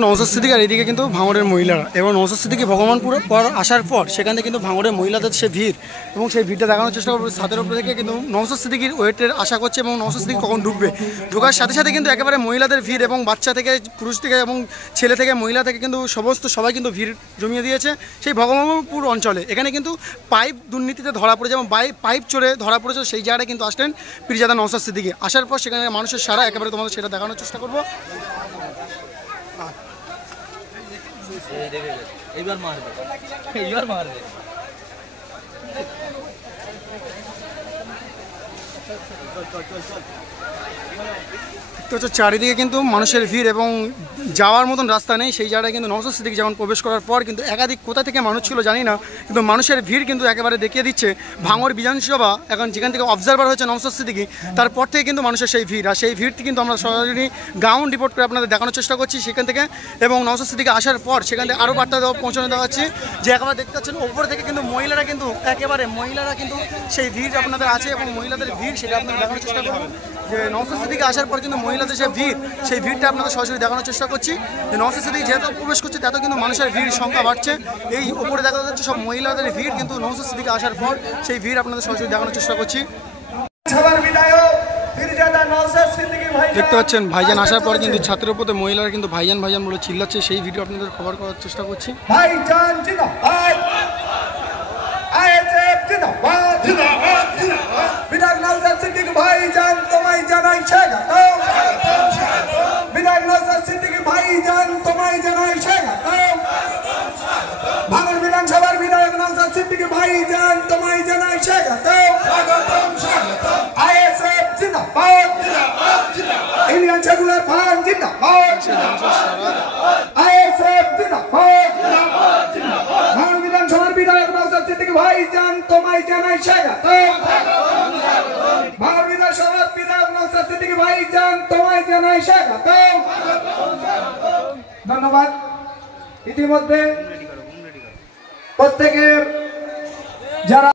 নওশাদ সিদ্দিকী আর এদিকে কিন্তু ভাঙড়ের মহিলারা এবং নওশাদ সিদ্দিকী ভগবানপুর পর আসার পর সেখান থেকে কিন্তু ভাঙড়ের মহিলাদের সে ভিড় এবং সেই ভিড়টা দেখানোর চেষ্টা করবে। ছাদের উপর থেকে কিন্তু নওশাদ সিদ্দিকীর ওয়েটের আশা করছে এবং নওশাদ সিদ্দিকী কখন ঢুকবে। ঢোকার সাথে সাথে কিন্তু একেবারে মহিলাদের ভিড় এবং বাচ্চা থেকে পুরুষ থেকে এবং ছেলে থেকে মহিলা থেকে কিন্তু সবাই কিন্তু ভিড় জমিয়ে দিয়েছে সেই ভগবানপুর অঞ্চলে। এখানে কিন্তু পাইপ দুর্নীতিতে ধরা পড়েছে এবং পাইপ চড়ে ধরা পড়েছে, সেই জায়গায় কিন্তু আসলেন পীরজাদা নওশাদ সিদ্দিকী। আসার পর সেখানে মানুষের সারা একেবারে তোমাদের সেটা দেখানোর চেষ্টা করবো। এইবার মারবে তো চারিদিকে কিন্তু মানুষের ভিড় এবং যাওয়ার মতন রাস্তা নেই। সেই জায়গায় কিন্তু নওশাদ সিদ্দিকী যখন প্রবেশ করার পর কিন্তু একাধিক কোথা থেকে মানুষ ছিল জানি না, কিন্তু মানুষের ভিড় কিন্তু একেবারে দেখিয়ে দিচ্ছে ভাঙড় বিধানসভা এখন যেখান থেকে অবজারভার হচ্ছে নওশাদ সিদ্দিকী, তারপর থেকে কিন্তু মানুষের সেই ভিড়। আর সেই ভিড়টি কিন্তু আমরা সরাসরি গ্রাউন্ড রিপোর্ট করে আপনাদের দেখানোর চেষ্টা করছি সেখান থেকে। এবং নওশাদ সিদ্দিকী আসার পর সেখান থেকে আরও বার্তা পৌঁছানো দেওয়া হচ্ছে যে একবার দেখতে পাচ্ছেন ওপর থেকে কিন্তু মহিলারা কিন্তু সেই ভিড় আপনাদের আছে এবং মহিলাদের ভিড় সেটা আপনাদের দেখানোর চেষ্টা করবো। যে নওশাদ সিদ্দিকী আসার পর কিন্তু মহিলাদের যে ভিড়, সেই ভিড়টা আপনাদের সরাসরি দেখানোর চেষ্টা করছি। যে নওশাদ সিদ্দিকী যেহেতু প্রবেশ করছে তত কিন্তু মানুষের ভিড় সংখ্যা বাড়ছে। এই উপরে দেখা যাচ্ছে সব মহিলাদের ভিড়, কিন্তু নওশাদ সিদ্দিকী আসার পর সেই ভিড় আপনাদের সরাসরি দেখানোর চেষ্টা করছি। দেখতে পাচ্ছেন ভাইজান আসার পর কিন্তু ছাত্রের উপরে মহিলারা কিন্তু ভাইজান বলে চিল্লাচ্ছে, সেই ভিডিও আপনাদের খবর করার চেষ্টা করছি। ভাইজান জিন্দাবাদ, আইএসএফ জিন্দাবাদ, জিন্দাবাদ, জিন্দাবাদ। বিধায়ক নওশাদ সিদ্দিকী ভাইজান তোমায় জানাই স্বাগতম, বিধায়ক নওশাদ সিদ্দিকী ভাইজান তোমায় জানাই স্বাগতম। ভাঙড় বিধানসভার বিধায়ক নওশাদ সিদ্দিকী ভাইজান তোমায় জানাই স্বাগতম, আইএসএফ জিন্দাবাদ, ইন্ডিয়ান সেকুলার ফ্রন্ট জিন্দাবাদ, আইএসএফ জিন্দাবাদ। ভাঙড় বিধানসভার বিধায়ক নওশাদ সিদ্দিকী ভাইজান তোমায় জানাই স্বাগতম, ভাঙড় বিধানসভার বিধায়ক নওশাদ সিদ্দিকী ভাইজান তোমায় জানাই স্বাগতম। ধন্যবাদ। ইতিমধ্যে প্রত্যেকের যারা